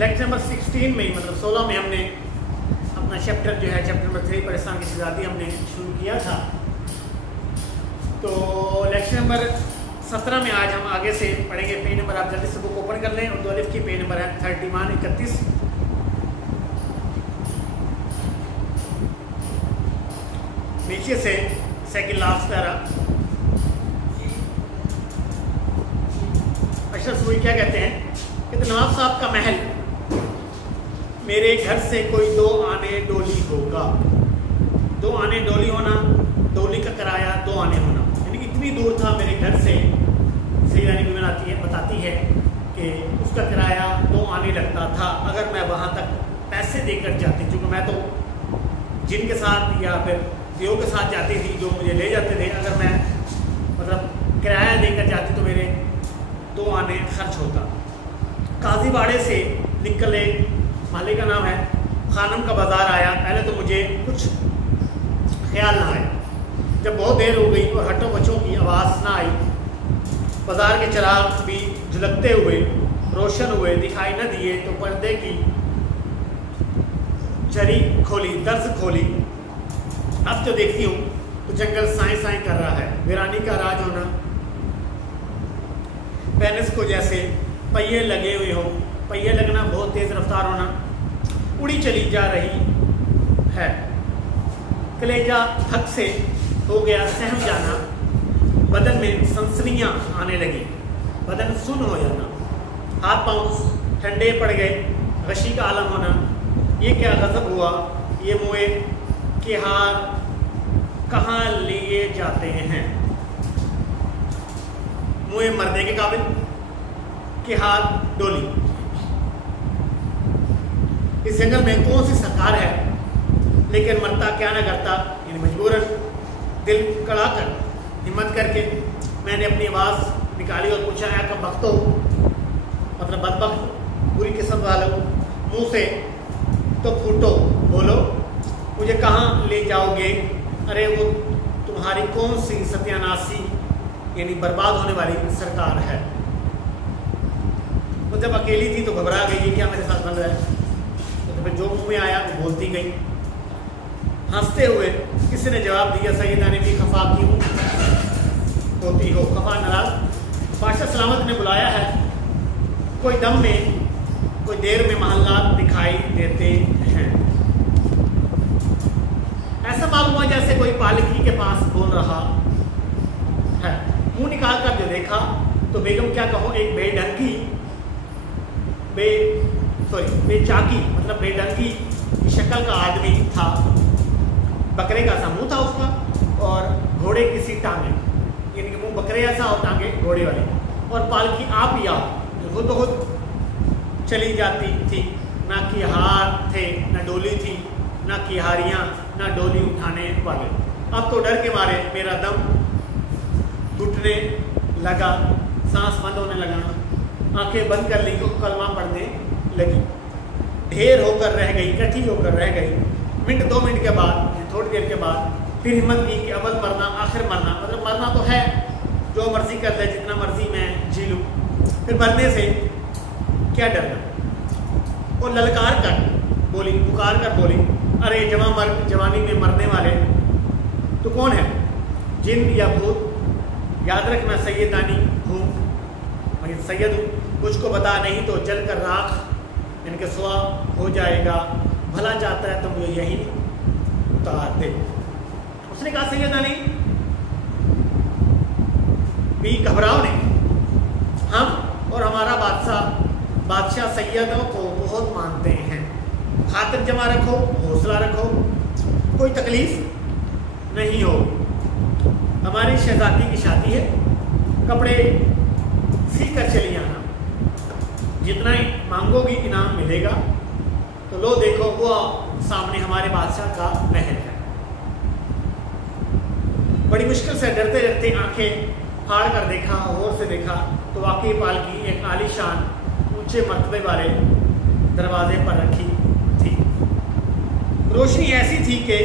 Lecture number 16 में मतलब 16 में हमने अपना चैप्टर जो है चैप्टर नंबर 3 परिस्तान की शहजादी हमने शुरू किया था। तो लेक्चर नंबर 17 में आज हम आगे से पढ़ेंगे। पेज नंबर आप जल्दी से बुक ओपन कर लें और 2 अलिफ की पेज नंबर है 31 नीचे से second last para. Ashraf Suri क्या कहते हैं कि नवाब साहब का महल मेरे घर से कोई 2 आने डोली होगा। 2 आने डोली होना, डोली का किराया 2 आने होना, यानी कि इतनी दूर था मेरे घर से। सैयदानी बीवी बताती है कि उसका किराया 2 आने लगता था अगर मैं वहाँ तक पैसे देकर जाती, क्योंकि मैं तो जिन के साथ या फिर सीओ के साथ जाती थी जो मुझे ले जाते थे। अगर मैं मतलब किराया देकर जाती तो मेरे 2 आने खर्च होता। काजीवाड़े से निकले, मालिक का नाम है, खानम का बाज़ार आया। पहले तो मुझे कुछ ख्याल ना आया, जब बहुत देर हो गई और हट्टों बच्चों की आवाज़ ना आई, बाज़ार के चिराग भी झलकते हुए रोशन हुए दिखाई न दिए, तो पर्दे की चरी खोली, दर्ज खोली। अब जो देखती हूँ तो जंगल साए साए कर रहा है, वीरानी का राज होना, पेनिस को जैसे पहिए लगे हुए हो, पहिए लगना बहुत तेज रफ्तार होना, उड़ी चली जा रही है। कलेजा थक से हो गया सहम जाना, बदन में सनसनियाँ आने लगी, बदन सुन हो जाना, हाथ पांव ठंडे पड़ गए, गशी का आलम होना। ये क्या गजब हुआ, ये मुए के हार कहाँ लिए जाते हैं। मुए मरने के काबिल के हाथ डोली। इस जंगल में कौन सी सरकार है, लेकिन मरता क्या ना करता, यानी मजबूरन दिल कड़ा कर हिम्मत करके मैंने अपनी आवाज़ निकाली और पूछा, है कब वक्त हो, मतलब बदबख्त बुरी किस्मत वालों, मुँह से तो फूटो, बोलो मुझे कहाँ ले जाओगे। अरे वो तुम्हारी कौन सी सत्यानाशी यानी बर्बाद होने वाली सरकार है। वो जब अकेली थी तो घबरा गई, ये क्या मेरे साथ बन रहा है। तो फिर जो मुँह में आया वो बोलती गई। हंसते हुए किसी ने जवाब दिया, सैयदानी भी खफा क्यों होती हो, खफा नाराज। बादशाह सलामत ने बुलाया है, कोई दम में कोई देर में महल्लात दिखाई देते हैं। ऐसा मालूम हुआ जैसे कोई पालकी के पास बोल रहा है। मुंह निकाल कर जो देखा तो बेगम क्या कहो, एक बेढंगी बेचाकी मतलब बेढंगी की शक्ल का आदमी था। बकरे का सा मुंह था उसका और घोड़े की सी टांगे, यानी कि मुंह बकरे ऐसा और टांगे घोड़े वाली, और पालकी आप या खुद ब खुद चली जाती थी। ना की हार थे, ना डोली थी, ना की हारियाँ, ना डोली उठाने वाले। अब तो डर के मारे मेरा दम घुटने लगा, सांस बंद होने लगा, आंखें बंद कर ली तो कलमा पढ़ने लगी। ढेर होकर रह गई, इकट्ठी होकर रह गई। मिनट 2 मिनट के बाद, थोड़ी देर के बाद फिर हिम्मत की कि अवल मरना आखिर मरना, मतलब मरना तो है, जो मर्जी कर ले, जितना मर्जी मैं जी लूँ, फिर मरने से क्या डरना। और ललकार कर बोली, पुकार कर बोली, अरे जवानी में मरने वाले तो कौन है, जिन या भूत। याद रख मैं सैयदानी हूँ, मैं सैयद हूँ, मुझको बता नहीं तो जल कर राख इनके सुआ हो जाएगा। भला चाहता है तो मुझे यही उतार दे। उसने कहा, सैयदानी भी घबराओ नहीं, हम और हमारा बादशाह सैयदों को बहुत मानते हैं। खातिर जमा रखो, हौसला रखो, कोई तकलीफ नहीं हो। हमारी शहजादी की शादी है, कपड़े सी कर चली आना, जितना ही मांगोगी इनाम मिलेगा। तो लो देखो वो सामने हमारे बादशाह का महल है। बड़ी मुश्किल से डरते डरते आंखें फाड़ कर देखा, गौर से देखा तो वाकई पालकी एक आलीशान ऊंचे मर्तबे वाले दरवाजे पर रखी थी। रोशनी ऐसी थी कि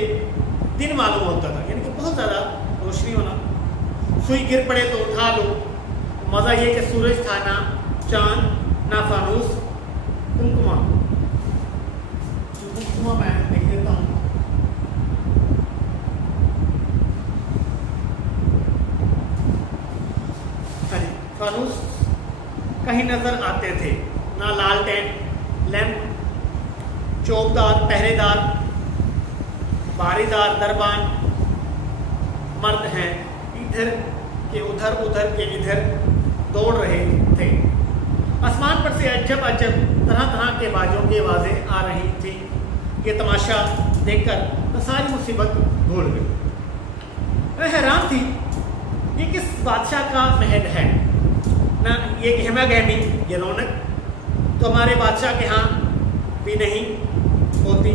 दिन मालूम होता था, यानी कि बहुत ज़्यादा रोशनी होना। सुई गिर पड़े तो उठा लो। मज़ा ये कि सूरज था ना चांद ना फानूस, कुमकुमा, कुमकुमा मैं लिख देता हूँ। फानूस कहीं नजर आते थे, ना लालटेन, लैंप, चौबदार, पहरेदार, बारीदार दरबान। मर्द हैं इधर के उधर, उधर के इधर दौड़ रहे थे। आसमान पर से अजब अजब तरह तरह के बाजों की आवाजें आ रही थी। ये तमाशा देखकर मैं सारी मुसीबत भूल गई। मैं हैरान थी, ये किस बादशाह का महल है? ना ये गहमा गहमी, ये रौनक तो हमारे बादशाह के यहाँ भी नहीं होती।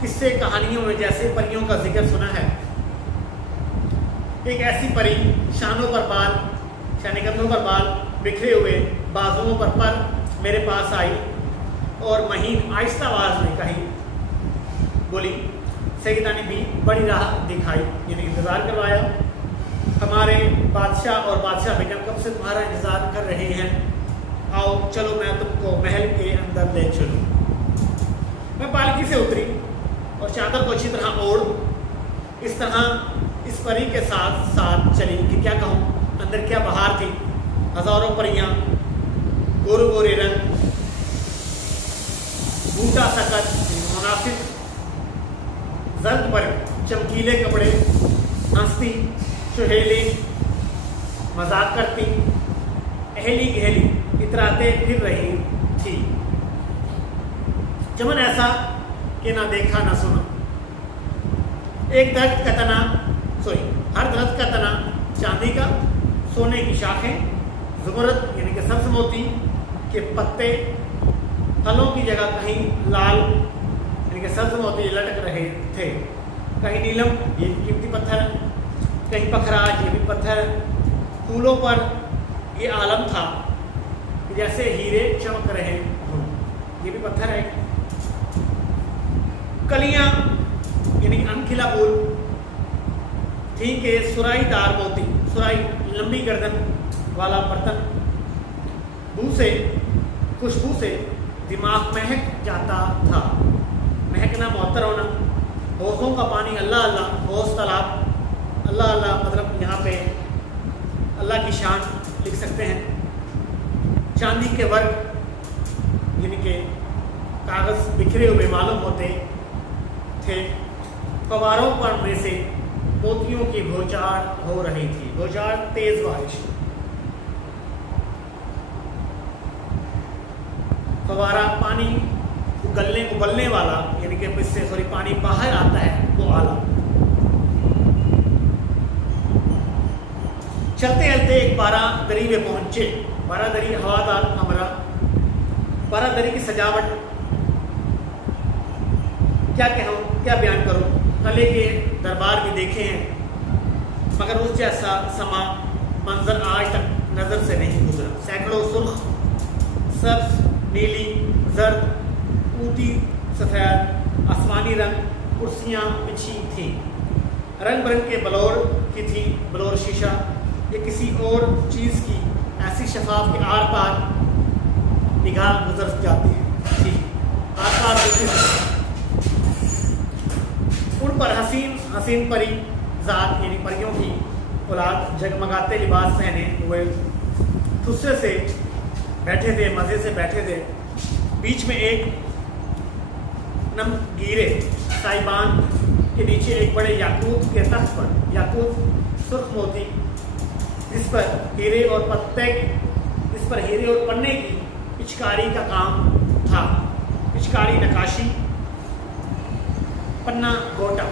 किस्से कहानियों में जैसे परियों का जिक्र सुना है। एक ऐसी परी शानों पर बाल, शानिकंधों पर बाल बिखरे हुए, बाजुओं पर मेरे पास आई और महीन आहिस्ता आवाज में कही, बोली, सैयदानी भी बड़ी राह दिखाई, यानी इंतजार करवाया। हमारे बादशाह और बादशाह बेगम कब से तुम्हारा इंतजार कर रहे हैं। आओ चलो मैं तुमको महल के अंदर ले चलूं। मैं पालकी से उतरी और चादर को अच्छी तरह ओढ़ इस तरह इस परी के साथ साथ चली कि क्या कहूँ, अंदर क्या बहार थी। हजारों परियां, गोरे गोरे रंग, बूटा सकत, मुनासिब जर्द पर चमकीले कपड़े, हंसती, सुहेली, मजाक करती, अहली गहली इतराते फिर रही थी। चमन ऐसा कि ना देखा ना सुना। एक दरख्त का तना, हर दरख्त का तना चांदी का, सोने की शाखें, ज़ुमरद यानी कि सब्ज़ मोती के पत्ते, फलों की जगह कहीं लाल यानी कि सब्ज़ मोती लटक रहे थे, कहीं नीलम, ये कीमती पत्थर, कहीं पखराज, ये भी पत्थर। फूलों पर ये आलम था जैसे हीरे चमक रहे हों, ये भी पत्थर है। कलियां यानी अनखिला फूल थी के सुराईदार मोती, सुराई लंबी गर्दन वाला बर्तन। बू से, खुशबू से दिमाग महक जाता था। महकना मुअत्तर होना, हौज़ों का पानी अल्लाह अल्लाह, हौज़ तालाब, अल्लाह अल्लाह मतलब यहाँ पे अल्लाह की शान लिख सकते हैं। चांदी के वर्क यानी कि कागज़ बिखरे हुए मालूम होते थे। फवारों पर में से मोतियों की बौछार हो रही थी, बौछार तेज बारिश। फवारा पानी उबलने वाला यानी कि इससे पानी बाहर आता है वो आला। चलते चलते एक बारादरी में पहुंचे। बारादरी हवादार कमरा, बारादरी की सजावट क्या कहूँ, क्या बयान करूँ। कले के दरबार भी देखे हैं मगर उस जैसा समा मंजर आज तक नजर से नहीं गुजरा। सैकड़ों सुर्ख, सब्ज, नीली, जर्द, ऊटी, सफेद, आसमानी रंग कुर्सियाँ बिछी थीं। रंग बिरंग के बलौर की थी, बलौर शीशा या किसी और चीज़ की ऐसी शफाफ के आर पार निगाह गुजर जाती थी। आर पार उन पर हसीन हसीन परी जात यानी परियों की औलाद जगमगाते लिबास पहने हुए खुस्से से बैठे थे, मज़े से बैठे थे। बीच में एक नमगीरे साइबान के नीचे एक बड़े याकूत के तख्त पर, याकूत सुर्ख मोती, इस पर हीरे और पत्ते, इस पर हीरे और पन्ने की पिचकारी का काम था। पिचकारी, नकाशी, पन्ना, गोटा।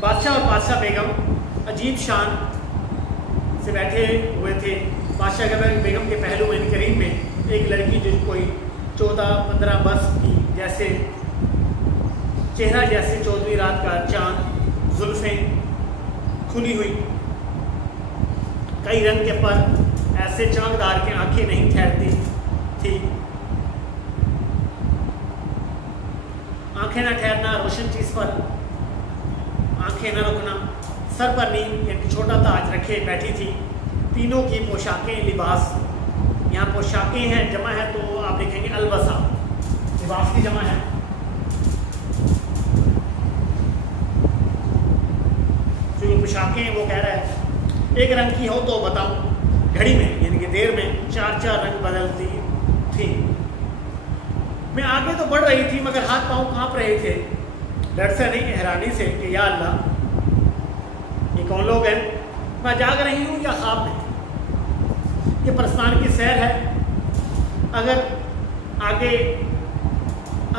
बादशाह और बादशाह बेगम अजीब शान से बैठे हुए थे। बादशाह बेगम के पहलू में करीब में एक लड़की जो कोई 14-15 वर्ष की, जैसे चेहरा जैसे 14वीं रात का चांद, जुल्फें खुली हुई, कई रंग के पर ऐसे चमकदार के आंखें नहीं ठहरती थी। आंखें ना ठहरना, रोशन चीज पर आंखें न रुकना, सर पर नींद एक छोटा ताज रखे बैठी थी। तीनों की पोशाकें, लिबास यहाँ पोशाकें हैं जमा है तो आप देखेंगे अलबसा, लिबास की जमा है। जो ये पोशाकें हैं वो कह रहा है एक रंग की हो तो बताऊं, घड़ी में यानी कि देर में 4-4 रंग बदलती थी। मैं आगे तो बढ़ रही थी मगर हाथ पांव कांप रहे थे, डर से नहीं हैरानी से कि या अल्लाह ये कौन लोग हैं, मैं जाग रही हूँ या ख्वाब में। ये प्रस्थान की सैर है, अगर आगे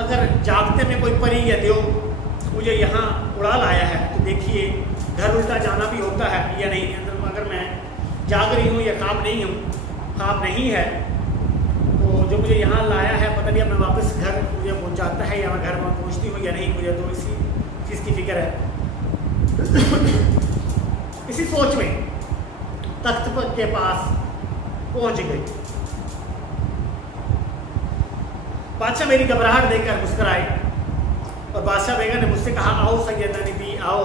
अगर जागते में कोई परी या देव मुझे यहाँ उड़ा लाया है तो देखिए घर उल्टा जाना भी होता है या नहीं। अगर मैं जाग रही हूँ या ख्वाब नहीं हूँ, ख्वाब नहीं है तो जो मुझे यहाँ लाया है पता नहीं अब मैं वापस घर मुझे पहुँचाता है या मैं घर में पहुँचती हूँ या नहीं, मुझे तो इसी चीज़ की फिक्र है। इसी सोच में तख्त के पास पहुँच गई। बादशाह मेरी घबराहट देखकर मुस्कुराए और बादशाह बेगम ने मुझसे कहा आओ सैयदा नबी आओ,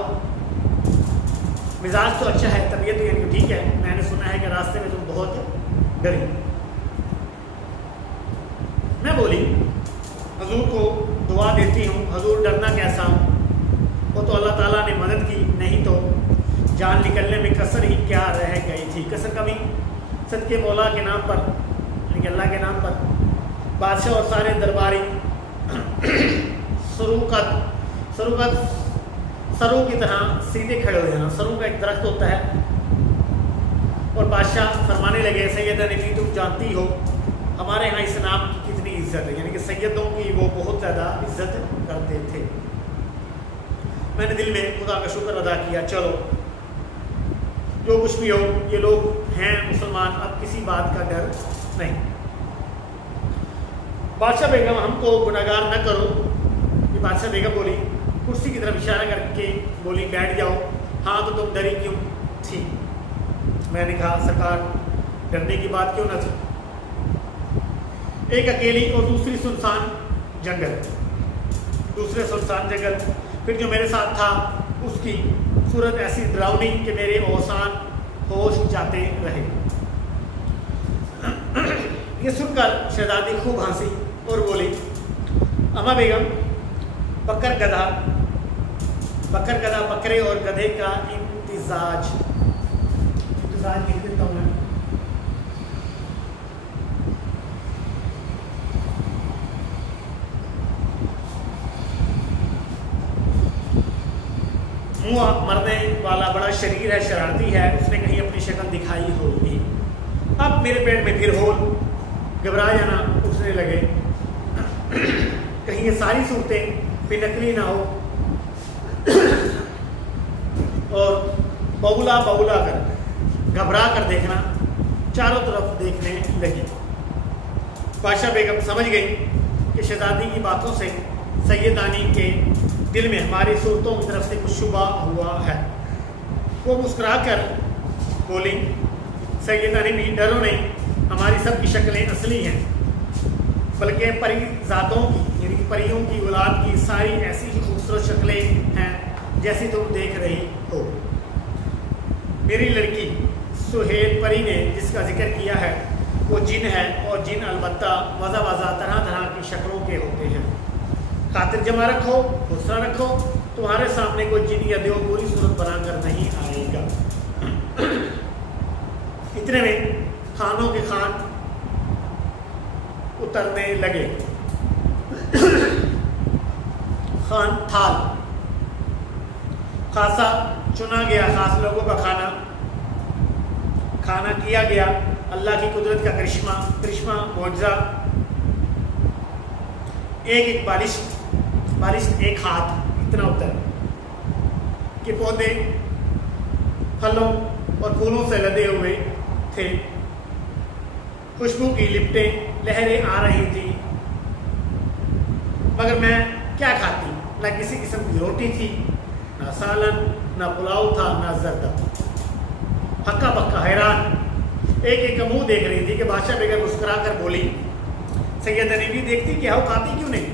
मिजाज तो अच्छा है, तबीयत तो यानी ठीक है, मैंने सुना है कि रास्ते में तुम बहुत डरी। मैं बोली हजूर को दुआ देती हूँ, हजूर डरना कैसा, वो तो अल्लाह ताला ने मदद की, नहीं तो जान निकलने में कसर ही क्या रह गई थी। कसर कभी सदके मौला के नाम पर यानी कि अल्लाह के नाम पर बादशाह और सारे दरबारी सरू की तरह सीधे खड़े हो जाना। सरू का एक दरख्त होता है और बादशाह फरमाने लगे सैयदा नबी तुम जानती हो हमारे यहाँ इस नाम की कितनी इज्जत है, यानी कि सैयदों की वो बहुत ज़्यादा इज्जत करते थे। मैंने दिल में खुदा का शुक्र अदा किया, चलो जो कुछ भी हो ये लोग हैं मुसलमान, अब किसी बात का डर नहीं। बादशाह बेगम हमको गुनाहगार न करो, ये बादशाह बेगम बोली, कुर्सी की तरफ इशारा करके बोली बैठ जाओ। हाँ तो तुम डरी क्यों थी? मैंने कहा सरकार डरने की बात क्यों न थी, एक अकेली और दूसरी सुनसान जंगल, दूसरे सुनसान जंगल, फिर जो मेरे साथ था उसकी सूरत ऐसी डरावनी कि मेरे ओसान होश जाते रहे। ये सुनकर शहजादी खूब हंसी और बोली अम्मा बेगम बकर गधा बकरे और गधे का इम्तिजाज लिख देता हूँ मैं। मुँह मरने वाला बड़ा शरीर है, शरारती है, उसने कहीं अपनी शक्ल दिखाई होगी। अब मेरे पेट में फिर होल, घबरा जाना उठने लगे, कहीं ये सारी सूरतें भी नकली ना हो, और बबूला कर घबरा कर देखना, चारों तरफ देखने लगी। बादशाह बेगम समझ गई कि शहजादी की बातों से सैयदानी के दिल में हमारी सूरतों की तरफ से कुछ शुबा हुआ है। वो मुस्कुरा कर बोली सैयदानी भी डरो नहीं, हमारी सब की शक्लें असली हैं, बल्कि परी जातों की यानी कि परियों की औलाद की सारी ऐसी ही खूबसूरत शक्लें हैं जैसी तुम देख रही हो। मेरी लड़की सुहेल परी ने जिसका जिक्र किया है वो जिन है, और जिन अलबत्ता वज़ा तरह तरह की शक्लों के होते हैं। खातिर जमा रखो, गुस्सा रखो, तुम्हारे सामने कोई जिन या देव पूरी सूरत बनाकर नहीं आएगा। इतने में खानों के खान उतरने लगे। खान थाल खासा चुना गया, खास लोगों का खाना किया गया। अल्लाह की कुदरत का करिश्मा मुआवजा, एक बारिश एक हाथ इतना उतर के पौधे फलों और फूलों से लदे हुए थे, खुशबू की लिपटें लहरें आ रही थी, मगर मैं क्या खाती? ना किसी किस्म की रोटी थी, ना सालन, ना पुलाव था, ना जर्दा। हक्का बक्का हैरान एक का मुंह देख रही थी कि बादशाह बेगम मुस्कुरा कर बोली सैयदा नबी देखती क्या हो, खाती क्यों नहीं?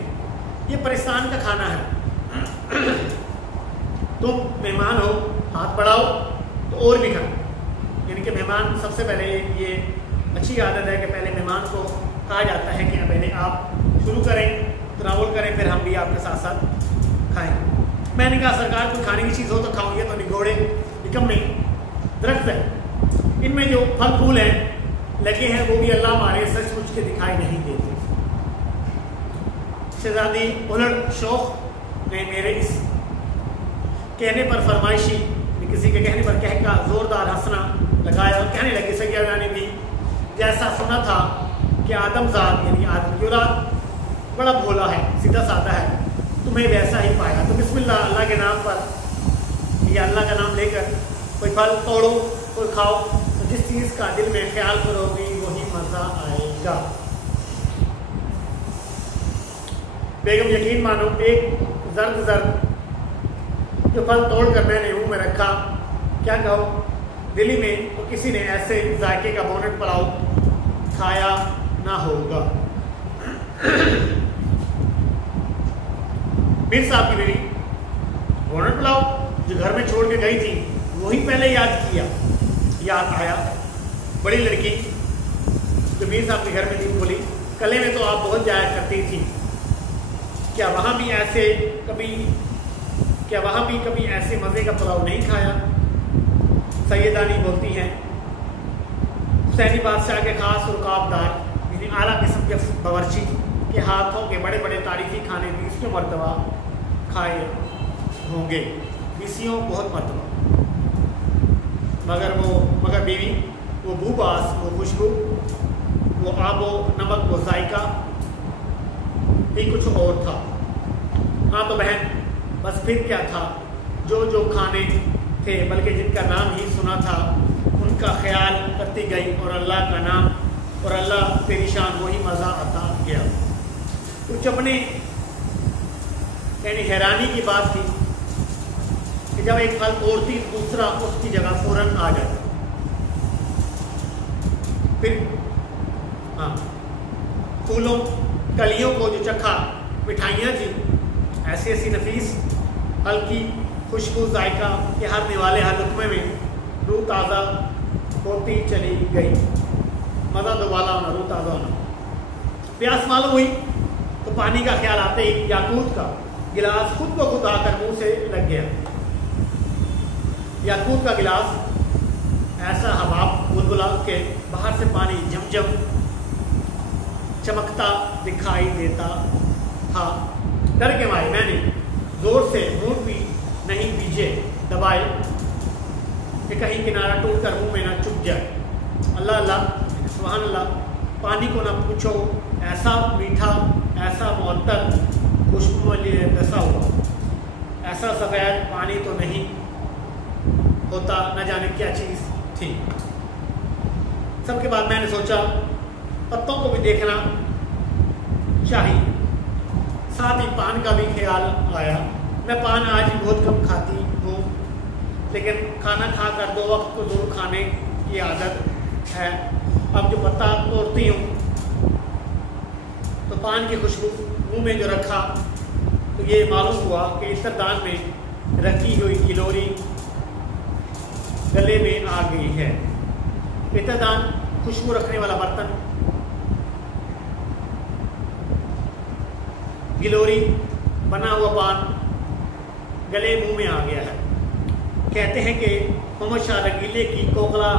ये परिस्तान का खाना है, तुम मेहमान हो, हाथ बढ़ाओ तो और भी खाओ। यानी कि मेहमान सबसे पहले ये अच्छी आदत है कि पहले मेहमान को कहा जाता है कि पहले आप शुरू करें, तनावुल करें, फिर हम भी आपके साथ साथ खाएं। मैंने कहा सरकार कोई खाने की चीज़ हो तो खाऊं, ये तो निगोड़े निकम्मे दरख्त है, इनमें जो फल फूल हैं लगे हैं वो भी अल्लाह हमारे सचमुच के दिखाई नहीं देते। शहजादी उलट शौक ने मेरे इस कहने पर फरमाइशी, किसी के कहने पर कह का जोरदार हंसना लगाया और कहने लगी सैयदा ने भी जैसा सुना था कि आदमजाद यानी आदम की औलाद बड़ा भोला है, सीधा साधा है, तुम्हें वैसा ही पाया। तो बिस्मिल्लाह अल्लाह के नाम पर या अल्लाह का नाम लेकर कोई फल तोड़ो, कोई खाओ, तो जिस चीज़ का दिल में ख्याल करोगी वही मज़ा आएगा। बेगम यकीन मानो एक जर्द जो फल तोड़ कर मैंने मुंह में रखा, क्या कहो, दिल्ली में तो किसी ने ऐसे जायके का बोनट पुलाव खाया ना होगा। मीर साहब की बीवी बोनट पुलाव जो घर में छोड़ के गई थी वही पहले याद आया। बड़ी लड़की जो मीर साहब के घर में थी बोली, कले में तो आप बहुत जाया करती थी, क्या वहाँ भी कभी ऐसे मज़े का पुलाव नहीं खाया? सैयदानी बोलती हैं, हुसैनी बादशाह के खास रुकाबदार यानी आला किस्म के बावर्ची के हाथों के बड़े बड़े तारीफी खाने 20 मरतबा खाए होंगे, 20 बहुत मरतबा, मगर बीवी वो बूबास, वो खुशबू, वो आबो नमक, वो जायका ही कुछ और था। हाँ तो बहन बस फिर क्या था, जो खाने थे बल्कि जिनका नाम ही सुना था उनका ख्याल करती गई और अल्लाह का नाम और अल्लाह तेरी शान वही मज़ा आता गया। कुछ अपने यानी हैरानी की बात थी कि जब एक फल तोड़ती दूसरा उसकी जगह फौरन आ जाता। फिर हाँ, फूलों कलियों को जो चखा, मिठाइयाँ थी ऐसी ऐसी नफीस हल्की खुशबू जायका के हर निवाले हर लुकमे में रूह ताज़ा होती चली गई। मज़ा दोबाला होना, रूह ताज़ा होना। प्यास मालूम हुई तो पानी का ख्याल आते ही याकूत का गिलास खुद ब खुद आकर मुंह से लग गया। याकूत का गिलास ऐसा हबाब बुलबुला के बाहर से पानी झमझम चमकता दिखाई देता था। डर के मारे मैंने जोर से मुंह भी नहीं पीछे दबाए कि कहीं किनारा टूटकर मुंह में ना चुप जाए। अल्लाह अल्लाह सुभान अल्लाह, पानी को ना पूछो, ऐसा मीठा, ऐसा मुअत्तर, खुशबू दसा हुआ, ऐसा सफ़ेद पानी तो नहीं होता, न जाने क्या चीज़ थी। सबके बाद मैंने सोचा पत्तों को भी देखना चाहिए, साथ ही पान का भी ख्याल आया। मैं पान आज भी बहुत कम खाती हूँ, लेकिन खाना खाकर 2 वक्त को जरूर खाने की आदत है। अब जो पत्ता तोड़ती हूँ तो पान की खुशबू मुंह में जो रखा तो ये मालूम हुआ कि इस्तरदान में रखी हुई गिलोरी गले में आ गई है। इस्तरदान खुशबू रखने वाला बर्तन, गिलोरी बना हुआ पान गले मुंह में आ गया है। कहते हैं कि मोहम्मद शाह रंगीले की कोकला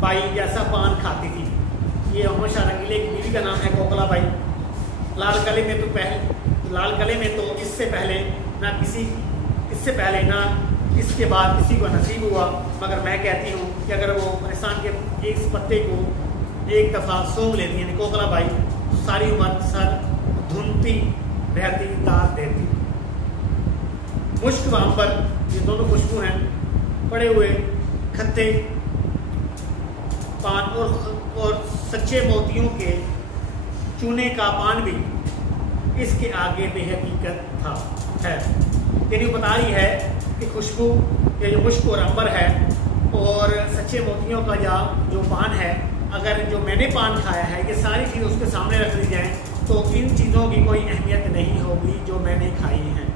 बाई जैसा पान खाती थी। ये मोहम्मद शाह रंगीले की बीवी का नाम है कोकला बाई। लाल कले में तो इससे पहले ना इसके बाद किसी को नसीब हुआ, मगर मैं कहती हूँ कि अगर वो इंसान के इस पत्ते को एक दफ़ा सूंघ लेती यानी कोकला बाई तो सारी उम्र सर धुनती रहती, दाद देती। मुश्क व अंबर ये दोनों खुशबू हैं, पड़े हुए खत्ते पान और सच्चे मोतियों के चूने का पान भी इसके आगे बेहकीकत था है। यानी बता रही है कि खुशबू ये जो मुश्क और अंबर है और सच्चे मोतियों का जो पान है, अगर जो मैंने पान खाया है ये सारी चीज़ उसके सामने रख दी जाए तो इन चीज़ों की कोई अहमियत नहीं होगी जो मैंने खाई हैं।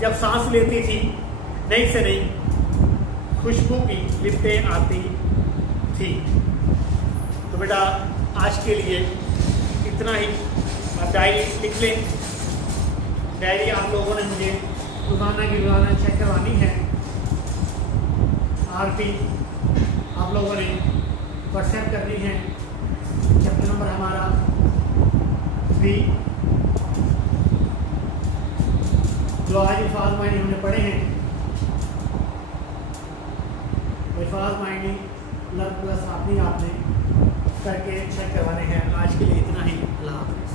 जब सांस लेती थी नहीं से नहीं खुशबू की लिपटें आती थी। तो बेटा आज के लिए इतना ही। आप डायरी लिख लें। डायरी आप लोगों ने मुझे रोज़ाना की रोज़ाना चेक करवानी है। आरपी आप लोगों ने व्हाट्सएप करनी है। चैप्टर नंबर हमारा 3 जो आज अल्फाज मायने हमने पढ़े हैं, अल्फाज मायने प्लस आपने करके चेक करवाने हैं। आज के लिए इतना ही। अल्लाह हाफ़िज़।